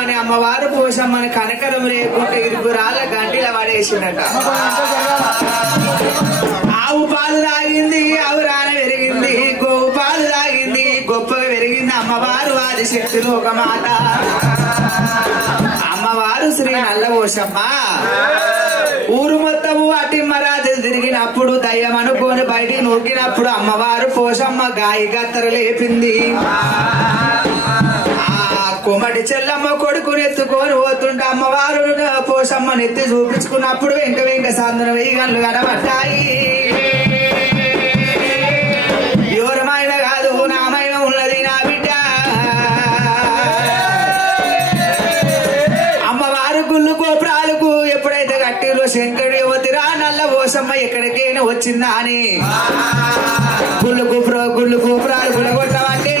అని అమ్మవారు పోషమ్మని కనకరం లేకుంటే ఇరుగురాళ్ళ గంటిల పడేసిందట. ఆవు పాలు తాగింది, ఆవు రాన పెరిగింది, గోవు పాలు తాగింది, గొప్పగా పెరిగింది అమ్మవారు ఆదిశక్తులు ఒక మాట. అమ్మవారు శ్రీ నల్లపోషమ్మ ఊరు మొత్తము అటిమ్మరాజు తిరిగినప్పుడు దయ్యం అనుకోని బయటికి నూకినప్పుడు అమ్మవారు పోషమ్మ గాయి గత్తర లేపింది. కొమటి చెల్లమ్మ కొడుకుని ఎత్తుకొని పోతుంటే అమ్మవారు పోషమ్మని ఎత్తి చూపించుకున్నప్పుడు వెంక వెంక సాందన వెయ్యి గంటలు కనబడ్డాయి. ఎవరమైన కాదు నామైన ఉన్నది నా బిడ్డ. అమ్మవారు గుళ్ళు గోపురాలకు ఎప్పుడైతే కట్టిలో శంకరుడు యువతిరా నల్ల పోషమ్మ ఎక్కడికైనా వచ్చిందా అని గుళ్ళు గోపురాలు గుడగొట్టమంటే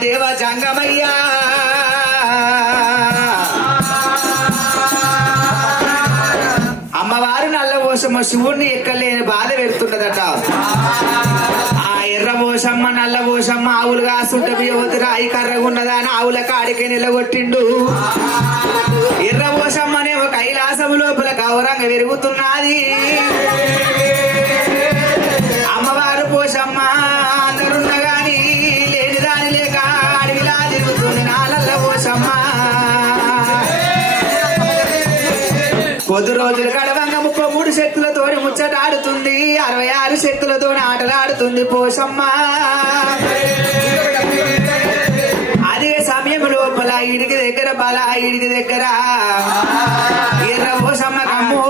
దేవ జంగమయ్యా అమ్మవారు నల్ల పోషమ్మ శివుణ్ణి ఎక్కలేని బాధ పెడుతున్నదట. ఆ ఎర్ర పోషమ్మ నల్ల పోషమ్మ ఆవులు కాస్తుంటే యువతి రాయి కర్రగున్నదా అని ఆవుల కాడికి నిలగొట్టిండు. ఎర్ర పోషమ్మనేమో కైలాసం లోపల గౌరంగా పెరుగుతున్నది. అమ్మవారు పోషమ్మ అందరున్న గాని లేని దాని లేక అడవిలా తిరుగుతుంది నా నల్ల పోషమ్మ. కొద్ది రోజులు గడవంగా 33 శక్తులతో ముచ్చటాడుతుంది, 66 శక్తులతో ఆటలాడుతుంది పోషమ్మ. అదే సమయం లోపల ఇడికి దగ్గర బల ఇడికి దగ్గర ఎర్ర పోషమ్మ కమ్ము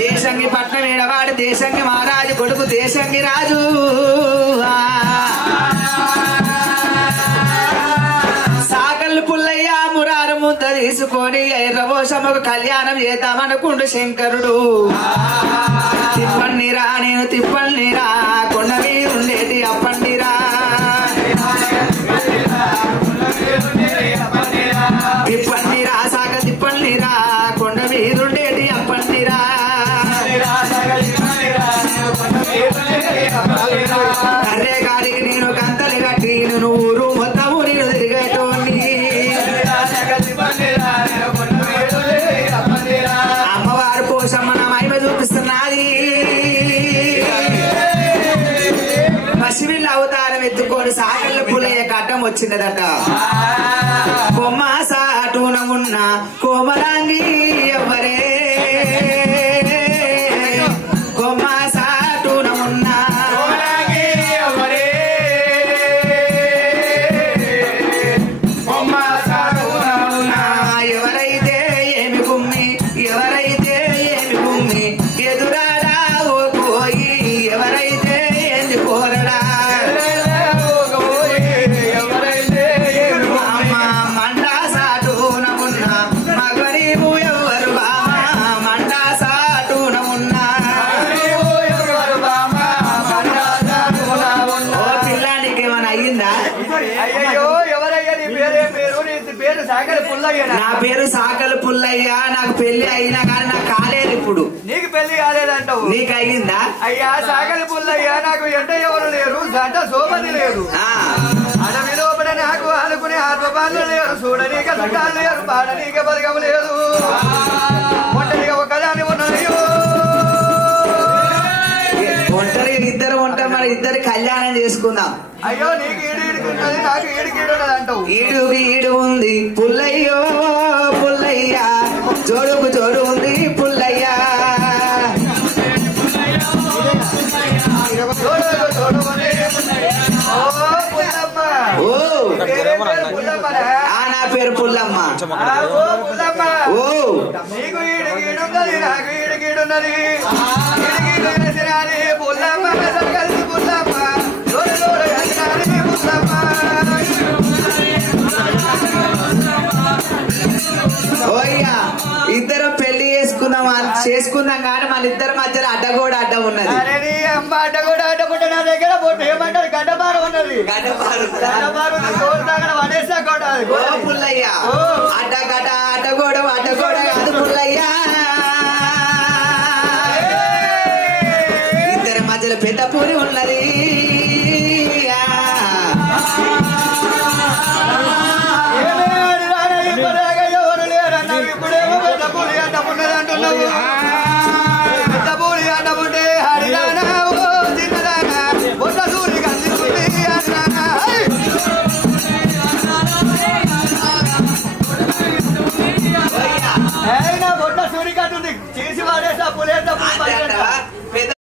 దేశంగి పట్నం ఏడవాడు దేశంగి మహారాజు కొడుకు దేశంగి రాజు. సాకళ్ళు పుల్లయ్య మురారు ముద్ద తీసుకొని ఎర్ర పోషమ్మకు కళ్యాణం చేద్దామనుకుండు శంకరుడు. తిప్పన్నీరా నేను తిప్పన్నీరా కొండ మీద ఉండేటి అప్పన్నీరా, తిప్పన్నీరా సాక తిప్పన్నీరా కొండ మీద ఉండేటి అప్పన్నీరా. కర్రే గారికి నేను గంతలు కట్టి నేను ఊరు మొత్తము నేను తిరిగేటోని. అమ్మవారు పోషమ్మ నా మహిమ చూపిస్తున్నది. పసివిళ్ళ అవతారం ఎత్తుకొని సాకళ్ళ పుల్లయ్య కట్టం వచ్చినదట. కొమ్మ సాటున ఉన్న కోమలాంగి ఎవ్వరే, కొమ్మ సాటున ఉన్న ఎవరైతే ఏమి గుమ్మి ఎవరైతే ఏమి గుమ్మి ఎదురాడా ఓ పోయి ఎవరైతే ఏంది పోరడా మండా సాటున ఉన్న మగరీబు ఎవరు బామా మండా సాటున ఉన్న ఓ పిల్లానికి ఏమైనా అయ్యిందా? నా పేరు సాకల పుల్లయ్య. నాకు పెళ్లి అయినా కానీ నాకు కాలేదు. ఇప్పుడు నీకు పెళ్లి కాలేదంటావు, నీకు అయ్యిందా? అయ్యా సాకలి పుల్లయ్యా నాకు ఎంట ఎవరు లేరు, జంట సోమది లేదు. అడవి లోపల నాకు అనుకునే ఆత్మబాలు లేరు, చూడనీక చుట్టాలు లేరు, పాడనీక బతకం లేదు. ఒంటరిగా ఒకదాని ఉన్నాయో ఒంటరిగా ఇద్దరు ఉంటాం, మరి ఇద్దరు కళ్యాణం చేసుకుందాం. అయ్యో నీకు ఈడున్నది నాకు ఈడున్నది అంటావు. ఈడుకి ఈడు ఉంది పుల్లయ్యో పుల్లయ్య, జోడుకు జోడు ఉంది పుల్లయ్య. నా పేరు పుల్లమ్మ. ఓ నీకు ఈడున్నది నాకు ఈడున్నది పుల్లమ్మ కలిసి పుల్లమ్మ ఓయ్యా ఇద్దరం పెళ్లి చేసుకుందాం కానీ మన ఇద్దరి మధ్యలో అడ్డగోడ అడ్డం ఉన్నది. అడ్డగోడ అడ్డకుంటే నా దగ్గర ఏమంటారు గడ్డపారు ఉన్నది. పుల్లయ్య అడ్డగడ్డ అడ్డగోడ అడ్డగోడ కాదు పుల్లయ్య. ఇద్దరి మధ్య మధ్యలో పెద్ద పూరి ఉన్నది. ఎవరు లేరన్నావు, ఇప్పుడేమో పెద్ద పూరి అంటున్నావు.